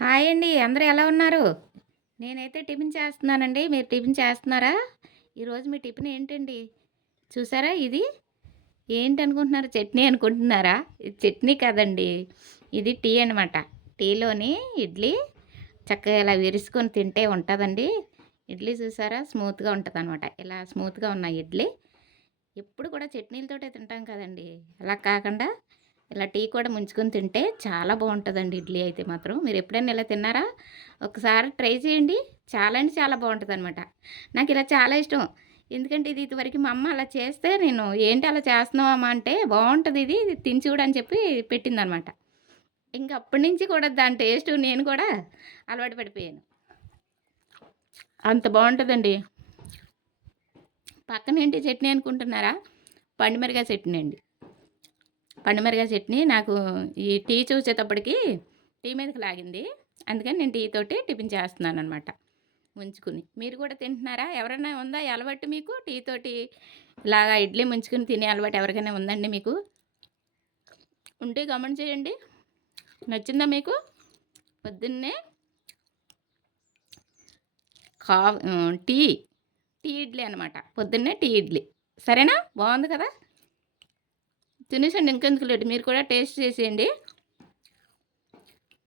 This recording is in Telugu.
హాయ్ అండి అందరూ ఎలా ఉన్నారు? నేనైతే టిఫిన్ చేస్తున్నానండి మీరు టిఫిన్ చేస్తున్నారా? ఈరోజు మీ టిఫిన్ ఏంటండి? చూసారా ఇది? ఏంటి అనుకుంటున్నారు చట్నీ అనుకుంటున్నారా? ఇది చట్నీ కదండి ఇది టీ అనమాట టీలోని ఇడ్లీ చక్కగా ఇలా విరుచుకొని తింటే ఉంటుందండి. ఇడ్లీ చూసారా? స్మూత్గా ఉంటుంది అనమాట ఇలా స్మూత్గా ఉన్నాయి ఇడ్లీ. ఎప్పుడు కూడా చట్నీలతోటే తింటాం కదండి. అలా కాకుండా ఇలా టీ కూడా ముంచుకొని తింటే చాలా బాగుంటుందండి ఇడ్లీ అయితే మాత్రం. మీరు ఎప్పుడైనా ఇలా తిన్నారా? ఒకసారి ట్రై చేయండి. చాలా అంటే చాలా బాగుంటుంది అనమాట నాకు ఇలా చాలా ఇష్టం. ఎందుకంటే ఇది ఇదివరకు మా అమ్మ అలా చేస్తే నేను ఏంటి అలా చేస్తున్నావమ్మ అంటే బాగుంటుంది ఇది ఇది తిని అని చెప్పి పెట్టిందనమాట ఇంక అప్పటి నుంచి కూడా దాని టేస్ట్ నేను కూడా అలవాటు పడిపోయాను. అంత బాగుంటుందండి. పక్కన ఏంటి చట్నీ అనుకుంటున్నారా? పండుమిరగా చట్నీ అండి. పండుమిరగా చట్నీ నాకు ఈ టీ చూసేటప్పటికి టీ మీదకి లాగింది. అందుకని నేను టీ తోటి టిఫిన్ చేస్తున్నాను అనమాట ముంచుకుని. మీరు కూడా తింటున్నారా? ఎవరైనా ఉందా? అలవాటు మీకు? టీ తోటి ఇలాగా ఇడ్లీ ముంచుకుని తినే అలవాటు ఎవరికైనా ఉందండి మీకు? ఉంటే గమని చేయండి. నచ్చిందా మీకు? పొద్దున్నే కా టీ టీ ఇడ్లీ అనమాట పొద్దున్నే టీ ఇడ్లీ. సరేనా? బాగుంది కదా? తినేసండి ఇంకెందుకు లేదు మీరు కూడా టేస్ట్ చేసేయండి.